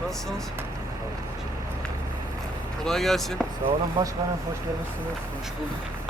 Nasılsınız? Kolay gelsin. Sağ olun başkanım, hoş gelmişsiniz. Hoş bulduk.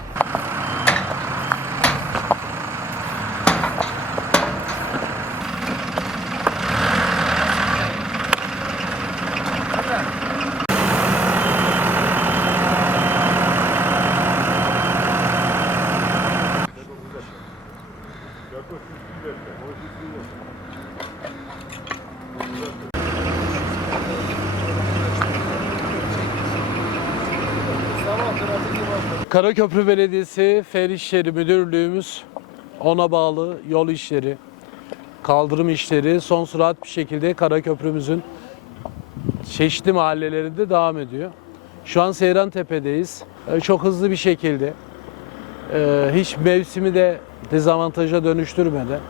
Karaköprü Belediyesi Fen İşleri Müdürlüğümüz ona bağlı yol işleri, kaldırım işleri son sürat bir şekilde Karaköprümüzün çeşitli mahallelerinde devam ediyor. Şu an Seyran Tepe'deyiz. Ee, Çok hızlı bir şekilde e, hiç mevsimi de dezavantaja dönüştürmeden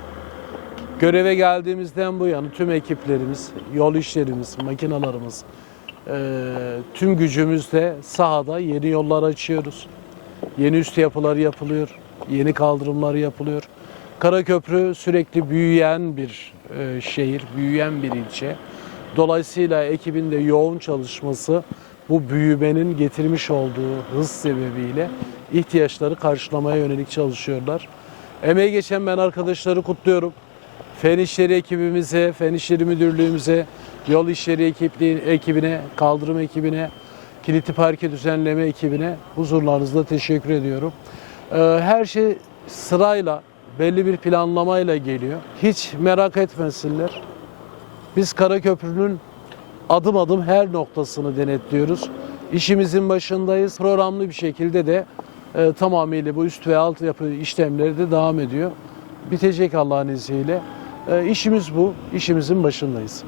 göreve geldiğimizden bu yana tüm ekiplerimiz, yol işlerimiz, makinalarımız, e, tüm gücümüzle sahada yeni yollar açıyoruz. Yeni üst yapılar yapılıyor, yeni kaldırımlar yapılıyor. Karaköprü sürekli büyüyen bir e, şehir, büyüyen bir ilçe. Dolayısıyla ekibin de yoğun çalışması bu büyümenin getirmiş olduğu hız sebebiyle ihtiyaçları karşılamaya yönelik çalışıyorlar. Emeği geçen ben arkadaşları kutluyorum. Fen İşleri ekibimize, Fen İşleri Müdürlüğümüze, Yol İşleri ekipliği, ekibine, kaldırım ekibine, kilitli parke düzenleme ekibine huzurlarınızda teşekkür ediyorum. Ee, Her şey sırayla, belli bir planlamayla geliyor. Hiç merak etmesinler. Biz Karaköprü'nün adım adım her noktasını denetliyoruz. İşimizin başındayız. Programlı bir şekilde de e, tamamıyla bu üst ve alt yapı işlemleri de devam ediyor. Bitecek Allah'ın izniyle. E, işimiz bu. İşimizin başındayız.